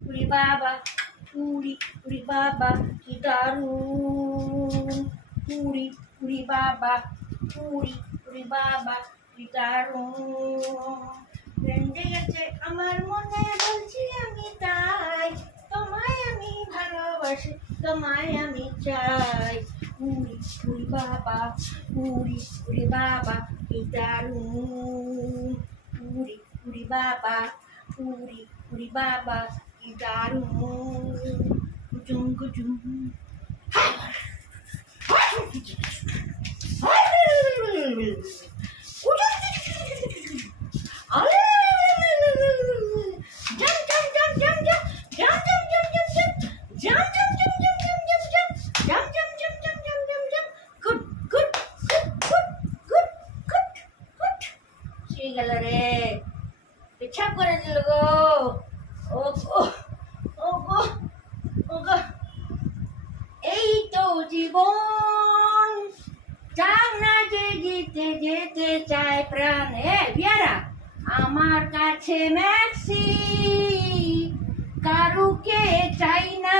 উড়ি বাবা, উড়ি উড়ি বাবা, কি দারুণ। উড়ি উড়ি বাবা, উড়ি উড়ি বাবা, কি দারুণ। বেঁধে গেছে আমার মনে, বলছি আমি তাই, তোমায় আমি ভালোবাসি, তোমায় আমি চাই। উড়ি উড়ি বাবা, উড়ি উড়ি বাবা, কি দারুণ। উড়ি উড়ি বাবা, উড়ি উড়ি বাবা, কি দারুণ। গুজুম গুজুম। গেল রে, পেছাব করে দিল গো। ও গো, ও গো, ও গো। এই তো জীবন, চাও না যে জিতে যেতে চায় প্রাণ। বিয়ারা আমার কাছে ম্যাক্সি, কারুকে চাই না।